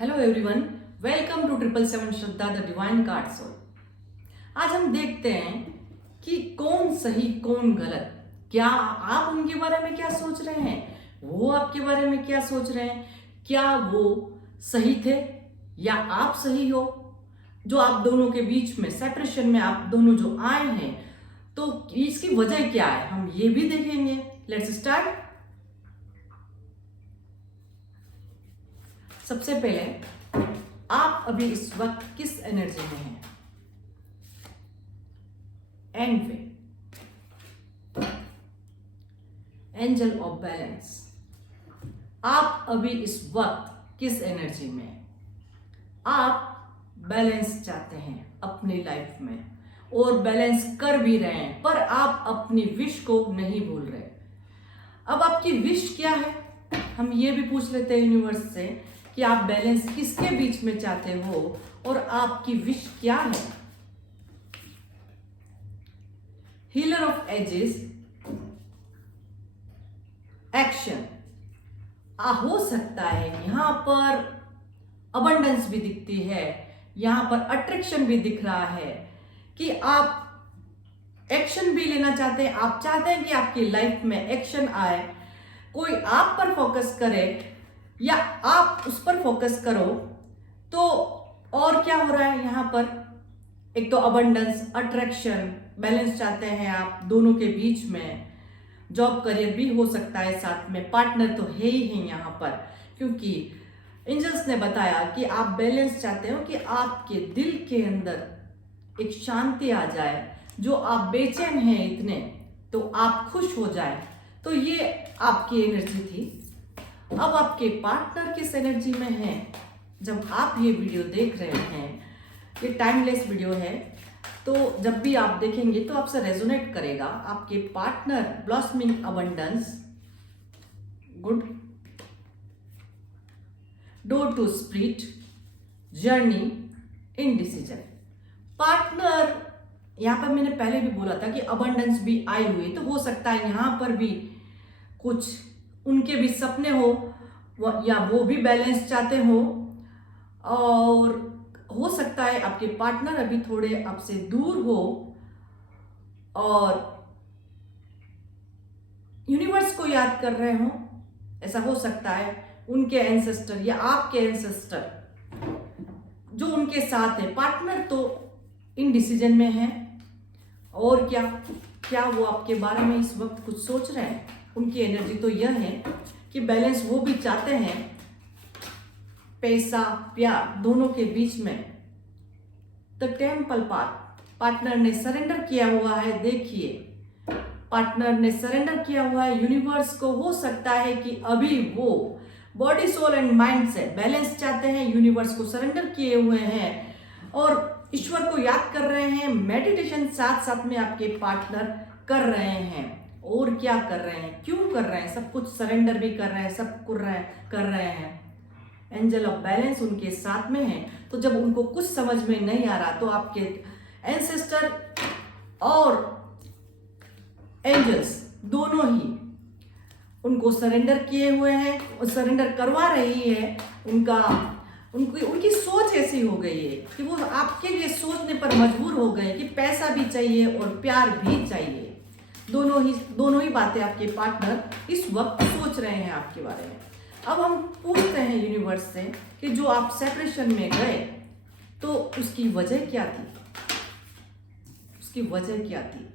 Hello everyone, welcome to 777 Shraddha the divine card soul. आज हम देखते हैं कि कौन सही कौन गलत। क्या आप उनके बारे में क्या सोच रहे हैं, वो आपके बारे में क्या सोच रहे हैं। क्या वो सही थे या आप सही हो। जो आप दोनों के बीच में सेपरेशन में आप दोनों जो आए हैं, तो इसकी वजह क्या है हम ये भी देखेंगे। Let's start. सबसे पहले आप अभी इस वक्त किस एनर्जी में हैं। And way angel of balance. आप अभी इस वक्त किस एनर्जी में हैं? आप बैलेंस चाहते हैं अपनी लाइफ में और बैलेंस कर भी रहे हैं, पर आप अपनी विश को नहीं भूल रहे। अब आपकी विश क्या है हम ये भी पूछ लेते हैं यूनिवर्स से कि आप बैलेंस किसके बीच में चाहते हो और आपकी विश क्या है। Healer of ages, action. हो सकता है यहां पर अबंडेंस भी दिखती है, यहां पर अट्रैक्शन भी दिख रहा है कि आप एक्शन भी लेना चाहते हैं। आप चाहते हैं कि आपकी लाइफ में एक्शन आए, कोई आप पर फोकस करे या आप उस पर फोकस करो। तो और क्या हो रहा है यहां पर, एक तो अबंडेंस, अट्रैक्शन, बैलेंस चाहते हैं आप दोनों के बीच में। जॉब करियर भी हो सकता है, साथ में पार्टनर तो है ही है यहां पर, क्योंकि एंजल्स ने बताया कि आप बैलेंस चाहते हो कि आपके दिल के अंदर एक शांति आ जाए। जो आप बेचैन हैं इतने, तो आप खुश हो जाए। तो ये आपकी एनर्जी थी। अब आपके पार्टनर किस एनर्जी में है। जब आप ये वीडियो देख रहे हैं, ये टाइमलेस वीडियो है, तो जब भी आप देखेंगे तो आपसे रेजोनेट करेगा। आपके partner blossoming abundance, good, door to spirit, journey, indecision. Partner, यहां पर मैंने पहले भी बोला था कि अबंडेंस भी आई हुई, तो हो सकता है यहां पर भी कुछ उनके भी सपने हो या वो भी बैलेंस चाहते हो। और हो सकता है आपके पार्टनर अभी थोड़े आपसे दूर हो और यूनिवर्स को याद कर रहे हो। ऐसा हो सकता है उनके एंसेस्टर या आपके एंसेस्टर जो उनके साथ है। पार्टनर तो इन डिसीजन में है। और क्या वो आपके बारे में इस वक्त कुछ सोच रहे हैं। उनकी एनर्जी तो यह है कि बैलेंस वो भी चाहते हैं, पैसा प्यार दोनों के बीच में। द टेम्पल पार्टनर ने सरेंडर किया हुआ है। देखिए, पार्टनर ने सरेंडर किया हुआ है यूनिवर्स को। हो सकता है कि अभी वो बॉडी सोल एंड माइंड से बैलेंस चाहते हैं, यूनिवर्स को सरेंडर किए हुए हैं और ईश्वर को याद कर रहे हैं। मेडिटेशन साथ साथ में आपके पार्टनर कर रहे हैं। और क्या कर रहे हैं, क्यों कर रहे हैं, सब कुछ सरेंडर भी कर रहे हैं, सब कर रहे हैं। एंजल ऑफ बैलेंस उनके साथ में है। तो जब उनको कुछ समझ में नहीं आ रहा, तो आपके एंसेस्टर और एंजल्स दोनों ही उनको सरेंडर किए हुए हैं और सरेंडर करवा रही है। उनकी सोच ऐसी हो गई है कि वो आपके लिए सोचने पर मजबूर हो गए कि पैसा भी चाहिए और प्यार भी चाहिए। दोनों ही बातें आपके पार्टनर इस वक्त सोच रहे हैं आपके बारे में। अब हम पूछते हैं यूनिवर्स से कि जो आप सेपरेशन में गए, तो उसकी वजह क्या थी। उसकी वजह क्या थी।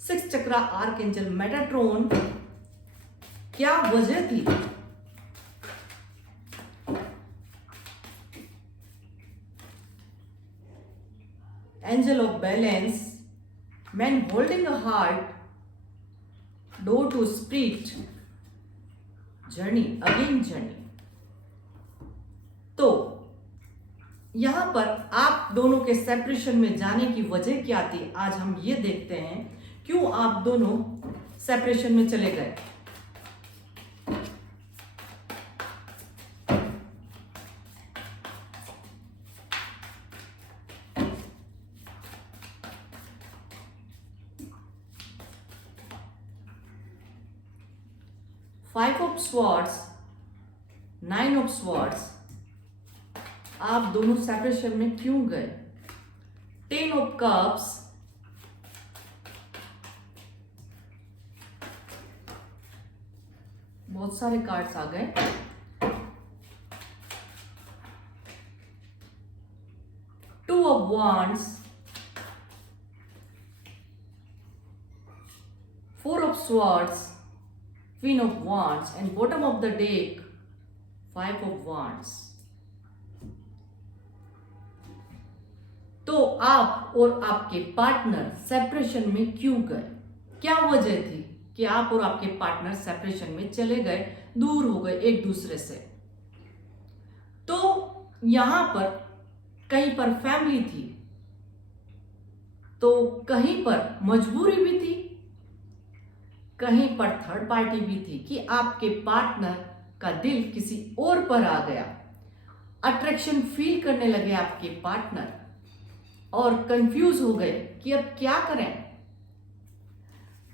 6 चक्रा आर्कएंजल मेटाट्रॉन, क्या वजह थी। Angel of balance, man holding a heart, door to spirit, journey, again journey. तो यहां पर आप दोनों के सेपरेशन में जाने की वजह क्या थी, आज हम ये देखते हैं क्यों आप दोनों सेपरेशन में चले गए। Five of Swords, 9 of Swords, आप दोनों सेपरेशन में क्यों गए? 10 ऑफ कप्स, बहुत सारे कार्ड्स आ गए। Two of wands, 4 of swords, Queen of wands, and bottom of the deck 5 of wands। तो आप और आपके पार्टनर सेपरेशन में क्यों गए? क्या वजह थी कि आप और आपके पार्टनर सेपरेशन में चले गए, दूर हो गए एक दूसरे से? तो यहां पर कहीं पर फैमिली थी, तो कहीं पर मजबूरी भी थी, कहीं पर थर्ड पार्टी भी थी कि आपके पार्टनर का दिल किसी और पर आ गया, अट्रैक्शन फील करने लगे आपके पार्टनर और कंफ्यूज हो गए कि अब क्या करें।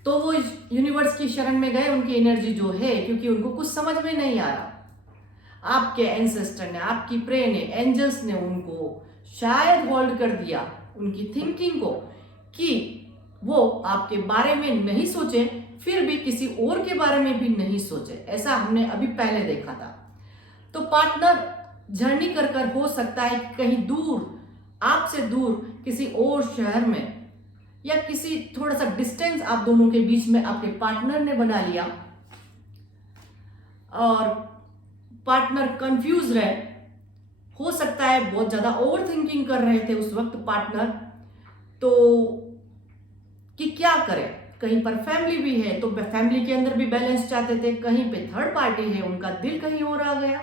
तो वो यूनिवर्स की शरण में गए, उनकी एनर्जी जो है, क्योंकि उनको कुछ समझ में नहीं आ रहा। आपके एंसेस्टर ने, आपकी प्रे ने, एंजल्स ने उनको शायद होल्ड कर दिया, उनकी थिंकिंग को, कि वो आपके बारे में नहीं सोचे, फिर भी किसी और के बारे में भी नहीं सोचे। ऐसा हमने अभी पहले देखा था। तो पार्टनर जर्नी कर कर हो सकता है कहीं दूर, आपसे दूर किसी और शहर में, या किसी थोड़ा सा डिस्टेंस आप दोनों के बीच में आपके पार्टनर ने बना लिया और पार्टनर कंफ्यूज रहे। हो सकता है बहुत ज्यादा ओवर थिंकिंग कर रहे थे उस वक्त पार्टनर, तो कि क्या करें। कहीं पर फैमिली भी है तो फैमिली के अंदर भी बैलेंस चाहते थे, कहीं पे थर्ड पार्टी है, उनका दिल कहीं और आ गया,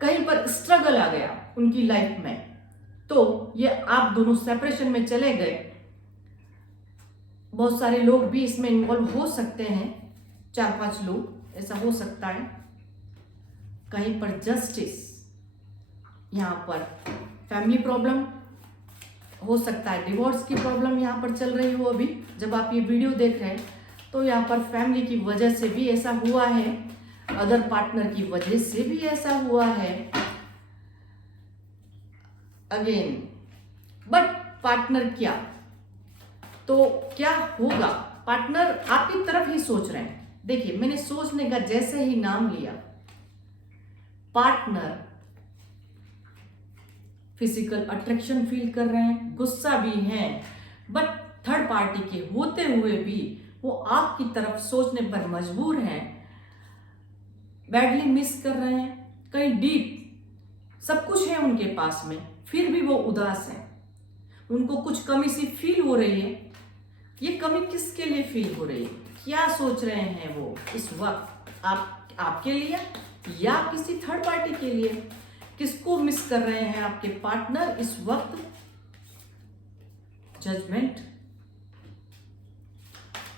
कहीं पर स्ट्रगल आ गया उनकी लाइफ में। तो ये आप दोनों सेपरेशन में चले गए। बहुत सारे लोग भी इसमें इन्वॉल्व हो सकते हैं, 4-5 लोग, ऐसा हो सकता है। कहीं पर जस्टिस, यहाँ पर फैमिली प्रॉब्लम हो सकता है, डिवोर्स की प्रॉब्लम यहाँ पर चल रही हो अभी जब आप ये वीडियो देख रहे हैं, तो यहाँ पर फैमिली की वजह से भी ऐसा हुआ है, अदर पार्टनर की वजह से भी ऐसा हुआ है अगेन। बट पार्टनर क्या, तो क्या होगा? पार्टनर आपकी तरफ ही सोच रहे हैं। देखिए, मैंने सोचने का जैसे ही नाम लिया, पार्टनर फिजिकल अट्रैक्शन फील कर रहे हैं, गुस्सा भी हैं, बट थर्ड पार्टी के होते हुए भी वो आपकी तरफ सोचने पर मजबूर हैं, बैडली मिस कर रहे हैं, कहीं डीप सब कुछ है उनके पास में, फिर भी वो उदास हैं, उनको कुछ कमी सी फील हो रही है। ये कमी किसके लिए फील हो रही है? क्या सोच रहे हैं वो इस वक्त? आपके लिए या किसी थर्ड पार्टी के लिए? किसको मिस कर रहे हैं आपके पार्टनर इस वक्त? जजमेंट।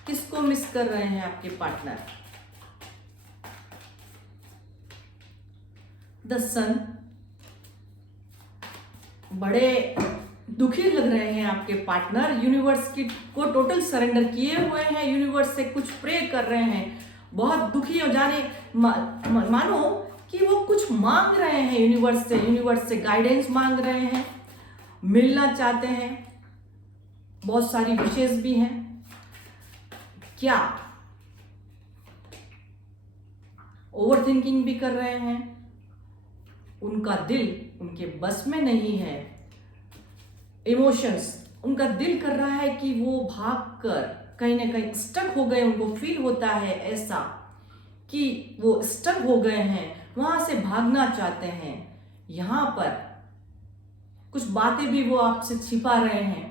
किसको मिस कर रहे हैं आपके पार्टनर? द सन। बड़े दुखी लग रहे हैं आपके पार्टनर, यूनिवर्स की को टोटल सरेंडर किए हुए हैं, यूनिवर्स से कुछ प्रे कर रहे हैं, बहुत दुखी हो जाने मानो कि वो कुछ मांग रहे हैं यूनिवर्स से गाइडेंस मांग रहे हैं, मिलना चाहते हैं, बहुत सारी विशेष भी हैं। क्या ओवर थिंकिंग भी कर रहे हैं, उनका दिल उनके बस में नहीं है, इमोशंस, उनका दिल कर रहा है कि वो भागकर कहीं ना कहीं स्टक हो गए, उनको फील होता है ऐसा कि वो स्टक हो गए हैं, वहां से भागना चाहते हैं। यहां पर कुछ बातें भी वो आपसे छिपा रहे हैं,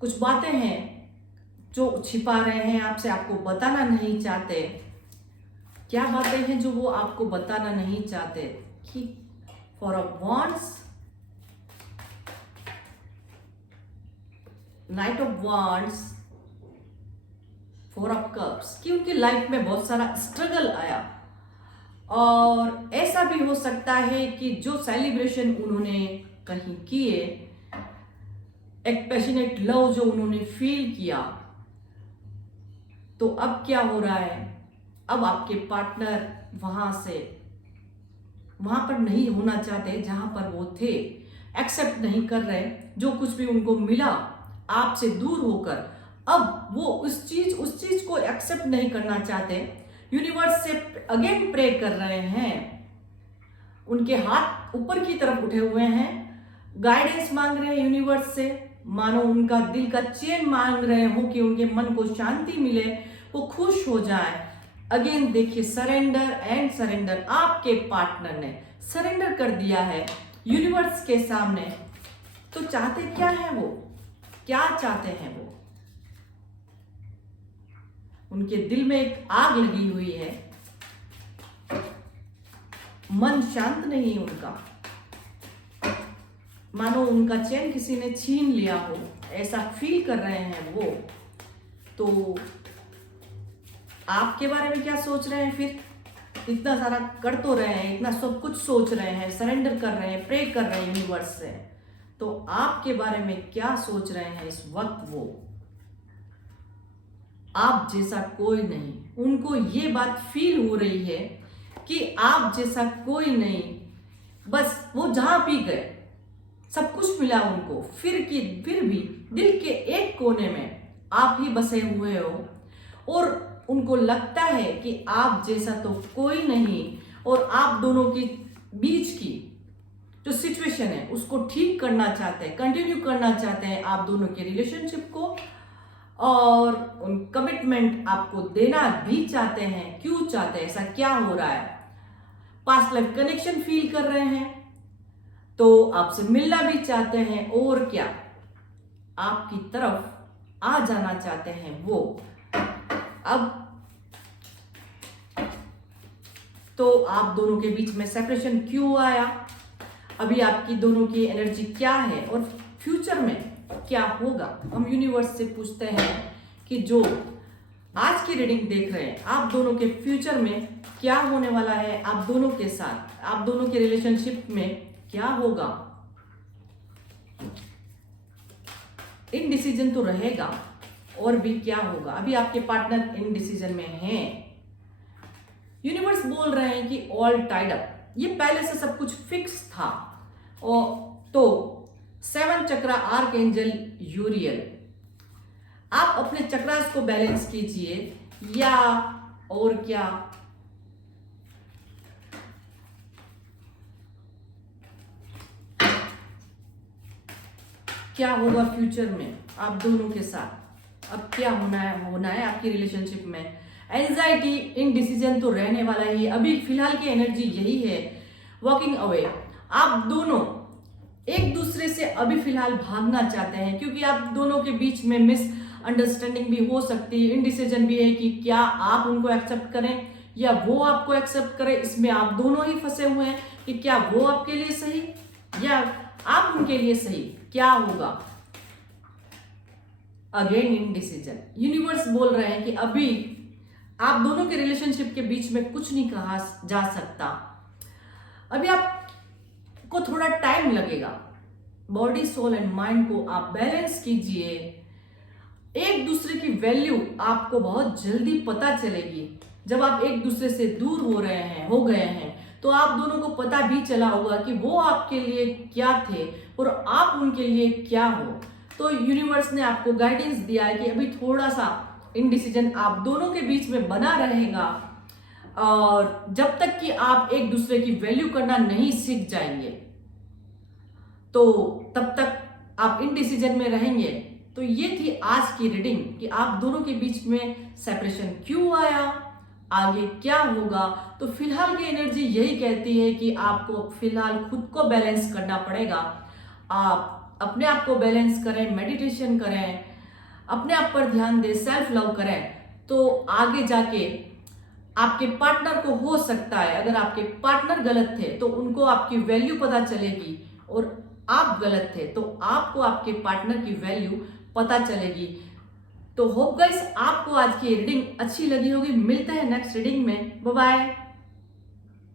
कुछ बातें हैं जो छिपा रहे हैं आपसे, आपको बताना नहीं चाहते। क्या बातें हैं जो वो आपको बताना नहीं चाहते? कि for a wants, night of wants, 4 of cups, कि उनकी लाइफ में बहुत सारा स्ट्रगल आया। और ऐसा भी हो सकता है कि जो सेलिब्रेशन उन्होंने कहीं किए, एक पैशनेट लव जो उन्होंने फील किया, तो अब क्या हो रहा है? अब आपके पार्टनर वहां से वहां पर नहीं होना चाहते जहां पर वो थे, एक्सेप्ट नहीं कर रहे जो कुछ भी उनको मिला आपसे दूर होकर। अब वो उस चीज को एक्सेप्ट नहीं करना चाहते, यूनिवर्स से अगेन प्रे कर रहे हैं, उनके हाथ ऊपर की तरफ उठे हुए हैं, गाइडेंस मांग रहे हैं यूनिवर्स से, मानो उनका दिल का चैन मांग रहे हो कि उनके मन को शांति मिले, वो खुश हो जाए। अगेन देखिए, सरेंडर एंड सरेंडर, आपके पार्टनर ने सरेंडर कर दिया है यूनिवर्स के सामने। तो चाहते क्या है वो, क्या चाहते हैं वो? उनके दिल में एक आग लगी हुई है, मन शांत नहीं है उनका, मानो उनका चैन किसी ने छीन लिया हो, ऐसा फील कर रहे हैं वो। तो आपके बारे में क्या सोच रहे हैं फिर? इतना सारा कर तो रहे हैं, इतना सब कुछ सोच रहे हैं, सरेंडर कर रहे हैं, प्रे कर रहे हैं यूनिवर्स से, तो आपके बारे में क्या सोच रहे हैं इस वक्त वो? आप जैसा कोई नहीं, उनको ये बात फील हो रही है कि आप जैसा कोई नहीं, बस वो जहां भी गए सब कुछ मिला उनको, फिर भी दिल के एक कोने में आप ही बसे हुए हो, और उनको लगता है कि आप जैसा तो कोई नहीं, और आप दोनों के बीच की जो सिचुएशन है उसको ठीक करना चाहते हैं, कंटिन्यू करना चाहते हैं आप दोनों के रिलेशनशिप को, और उन कमिटमेंट आपको देना भी चाहते हैं। क्यों चाहते हैं, ऐसा क्या हो रहा है? पास्ट लाइफ कनेक्शन फील कर रहे हैं, तो आपसे मिलना भी चाहते हैं, और क्या आपकी तरफ आ जाना चाहते हैं वो। अब तो आप दोनों के बीच में सेपरेशन क्यों आया, अभी आपकी दोनों की एनर्जी क्या है, और फ्यूचर में क्या होगा? हम यूनिवर्स से पूछते हैं कि जो आज की रीडिंग देख रहे हैं, आप दोनों के फ्यूचर में क्या होने वाला है, आप दोनों के साथ, आप दोनों के रिलेशनशिप में क्या होगा। इनडिसीजन तो रहेगा, और भी क्या होगा? अभी आपके पार्टनर इनडिसीजन में हैं। यूनिवर्स बोल रहे हैं कि ऑल टाइड अप, ये पहले से सब कुछ फिक्स था। और तो 7 चक्रा आर्क एंजल यूरियल, आप अपने चक्रास को बैलेंस कीजिए, या और क्या होगा फ्यूचर में आप दोनों के साथ? अब क्या होना है आपकी रिलेशनशिप में? एंजाइटी, इनडिसीजन तो रहने वाला ही है। अभी फिलहाल की एनर्जी यही है, वॉकिंग अवे। आप दोनों एक दूसरे से अभी फिलहाल भागना चाहते हैं, क्योंकि आप दोनों के बीच में मिस अंडरस्टैंडिंग भी हो सकती है, इनडिसीजन भी है कि क्या आप उनको एक्सेप्ट करें या वो आपको एक्सेप्ट करें। इसमें आप दोनों ही फंसे हुए हैं कि क्या वो आपके लिए सही या आप उनके लिए सही, क्या होगा? Again indecision. यूनिवर्स बोल रहे हैं कि अभी आप दोनों के रिलेशनशिप के बीच में कुछ नहीं कहा जा सकता, अभी आपको थोड़ा टाइम लगेगा। बॉडी, सोल एंड माइंड को आप बैलेंस कीजिए। एक दूसरे की वैल्यू आपको बहुत जल्दी पता चलेगी। जब आप एक दूसरे से दूर हो गए हैं, तो आप दोनों को पता भी चला होगा कि वो आपके लिए क्या थे और आप उनके लिए क्या हो। तो यूनिवर्स ने आपको गाइडेंस दिया है कि अभी थोड़ा सा इनडिसीजन आप दोनों के बीच में बना रहेगा, और जब तक कि आप एक दूसरे की वैल्यू करना नहीं सीख जाएंगे, तो तब तक आप इनडिसीजन में रहेंगे। तो ये थी आज की रीडिंग कि आप दोनों के बीच में सेपरेशन क्यों आया, आगे क्या होगा। तो फिलहाल की एनर्जी यही कहती है कि आपको फिलहाल खुद को बैलेंस करना पड़ेगा। आप अपने आप को बैलेंस करें, मेडिटेशन करें, अपने आप पर ध्यान दें, सेल्फ लव करें, तो आगे जाके आपके पार्टनर को हो सकता है, अगर आपके पार्टनर गलत थे तो उनको आपकी वैल्यू पता चलेगी, और आप गलत थे तो आपको आपके पार्टनर की वैल्यू पता चलेगी। तो होप गाइस आपको आज की रीडिंग अच्छी लगी होगी। मिलते हैं नेक्स्ट रीडिंग में। Bye bye.